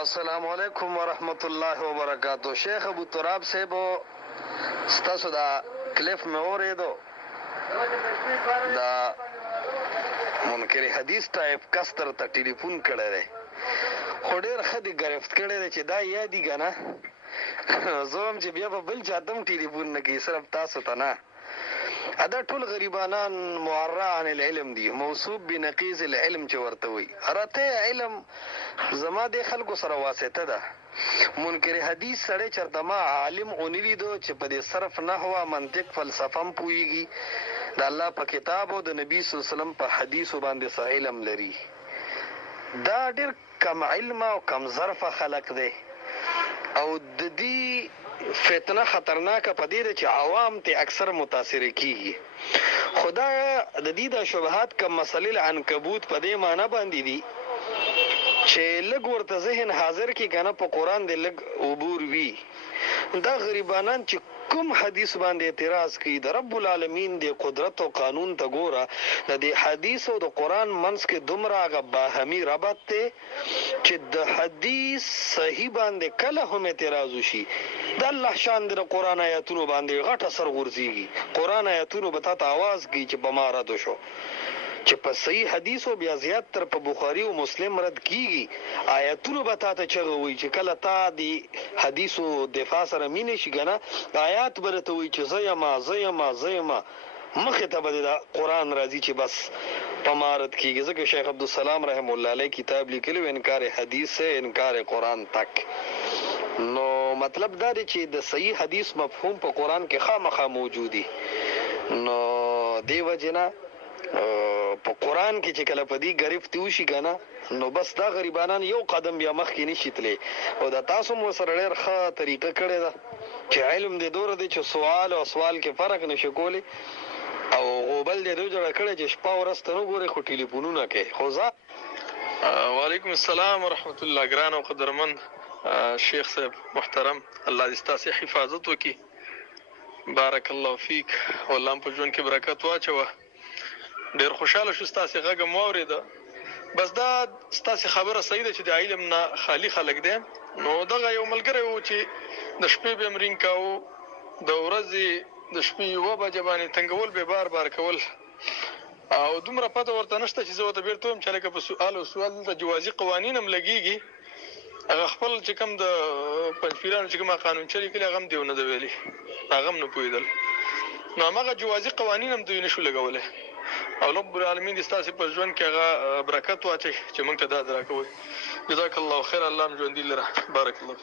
السلام علیکم ورحمۃ اللہ وبرکاتہ. شیخ ابو تراب صاحب ستاسو دا کلیف میں اوریدو دا منکر حدیث ټایپ کستر ته ټلیفون کړی دی خو ډېر ښه دې ګرفت کړی دی چې دا یادي که نه زه هم چې بیا به بل چاته هم ټلیفون نه کوي صرف تاسو ته نه. دا ټول غریبانان معرّ عن العلم دي موصوب بنقیض العلم چې ورته وي راته علم زما د خلکو سره واسطه ده. منکر حدیث سړی چرته ما عالم اونی لیدو چې په دې صرف نحوه منطق فلسفه هم پوهیږي د الله په کتاب او د نبی صلی الله علیه وسلم په حدیثو باندې څه علم لري. دا ډېر کم علم او کم ظرفه خلق دی او د دې فتنه خطرناکه په دې ده چې عوام ته اکثر متاثر کیږي. خدا د دې د شبهات کم مسلې العنکبوت په دې معنی باندې دي چې لږ ورته ذهن حاضر کی کنه په قرآن دې لږ عبور وي. دا غریبانان چې کوم حدیث باندې اعتراض کوي د رب العالمین د قدرت او قانون ته ګوره د دې حدیث او د قرآن منځ کې دومره هغه باهمي ربط دی چې د حدیث صحیح باندې کله هم اعتراض وشي د الله شان د قرآن آیاتونو باندې غټ اثر غورځيږي. قرآن آیاتونو به تاسو आवाज کوي چې بماره دو شو چې په صحیح حدیثو بیا زیات تر په بخاری او مسلم رد کیږي آیاتونو به تاسو چغوي چې کله تا دی حدیثو دفاع سره مینه شي کنه آیات برته وي چې زیما مخه ته به د قرآن راځي چې بس پمارت کیږي. ځکه شیخ عبدالسلام رحم الله علیه کتاب لیکلی انکار حدیث سے انکار قرآن تک. نو مطلب دا دی چې د صحیح حدیث مفهوم په قرآن کې خامخا موجودی. نو دی وجنا په قرآن کې چې کله په دې گرفت وشي کنه نو بس دا غریبانان یو قدم بیا مخکې نشي تللی او دا تاسو مو سره ډېر ښه طریقه کړې ده چې علم دې دوره دی چې سوال او سوال کې فرق نشي کولی او غوبل دې دوه جوړه کړې چې شپه ورځ ته نه ګوري خو ټلیفونونه کوي. خو وعلیکم السلام ورحمۃ اللہ. ګران او قدرمن شیخ صاحب محترم الله دې ستاسو حفاظت وکړي. بارک الله فیک والله په ژوند کې برکت واچوه. ډېر خوشاله شو ستاسو غږ مو اورېده. بس دا ستاسو خبره صحیح ده چې د علم نه خالی خلک دي. نو دغه یو ملګری و چې د شپې به امرین کاوه د ورځې د شپې 1 بجې باندې تنګول به بار کول او دومره پته ورته نشته چې زه ورته بیرته وایم چې لکه په سوال دلته جوازي قوانین هم لګېږي هغه خپل چې کوم د پنځپیرانو چې کومه قانون چې لیکلي هغه هم دی ونه ده ویلي هغه هم نه پوهېدل. نو هماغه جوازي قوانین هم دوی نشو لګولی او رب العالمین دې ستاسو په ژوند کې هغه برکت واچوي چې موږ ته دا راکوي. جزاک الله خیر. الله هم ژوندي لره. بارک الله.